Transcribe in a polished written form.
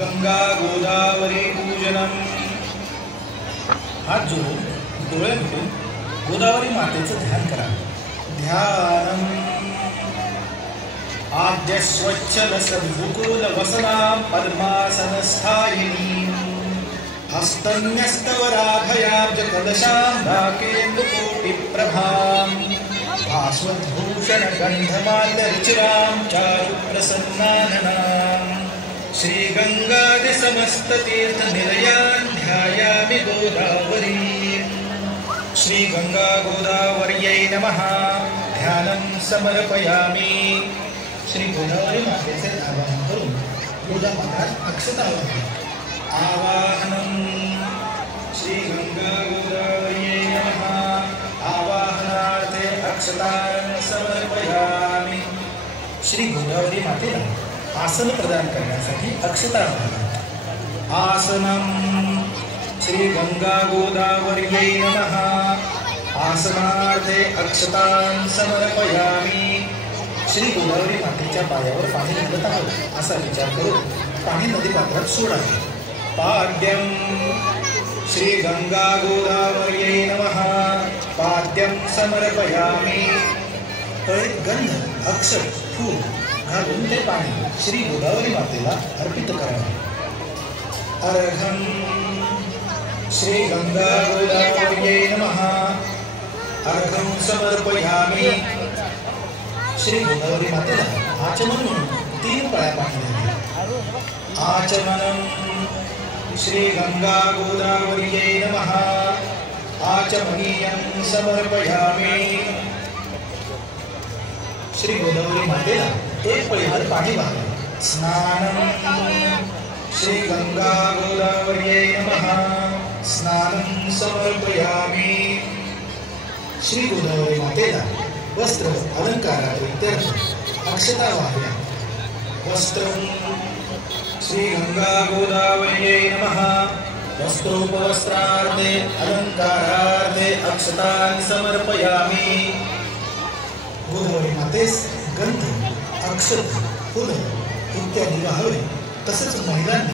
गंगा गोदावरी पूजनम। हात जोडून डोळे मिटून गोदावरी मातेचं ध्यान करा। ध्यानम आद्य स्वच्छल सद्मुकुल वसनां पद्मासनस्थायिनी हस्तन्यस्तवराभयाब्ज कलशां डाकेन्दुकोटिप्रभां भास्वद्भूषण गन्धमाल्यरुचिरां चारुप्रसन्नाननां श्रीगंगादि समस्ततीर्थनिलयां ध्यायामि गोदावरी। श्रीगंगा गोदावर्यै नमः। ध्यानं समर्पयामि। श्री गोदावरी मातेचे आवाहन करून गोदापात्रात अक्षता आवाहनम। श्री गंगा गोदावर्यै नमः। आवाहनार्थे अक्षतां समर्पयामि। श्री गोदावरी मातेला आसन प्रदान करण्यासाठी अक्षता आसनम। श्री गंगा गोदावर्यै नमः। आसनार्थे अक्षतां समर्पयामि। श्री गोदावरी मातेच्या पायावर पाणी घालत आहोत असा विचार करून पाणी नदीपात्रात सोडावे। पाद्यम। श्री गंगा गोदावर्यै नमः। पाद्यम समर्पयामि। तळीत गंध अक्षत फूल घालून ते पाणी श्री गोदावरी मातेला अर्पित करावे। अर्घम। श्री गंगा गोदावर्यै नमः। अर्घम समर्पयामि। श्री गोदावरी मातेला आचमन म्हणून 3 पळ्या पाणी द्यावे। आचमनम। श्री गंगा गोदावर्यै नमः। आचमनीयं समर्पयामि। श्री गोदावरी मातेला 1 पळीवर पाणी वाहावे। स्नानम। श्री गंगा गोदावर्यै नमः। स्नानं समर्पयामि। श्री गोदावरी मातेला वस्त्र अलंकारार्थी अक्षता वाहव्या। वस्त्रम। श्री गंगा गोदावर्यै नमः। वस्त्रोपवस्त्रार्थे अलंकारार्थे अक्षतां समर्पयामि। गोदावरी मातेस गंध अक्षत फुल इत्यादी वाहवे। तसेच महिलांनी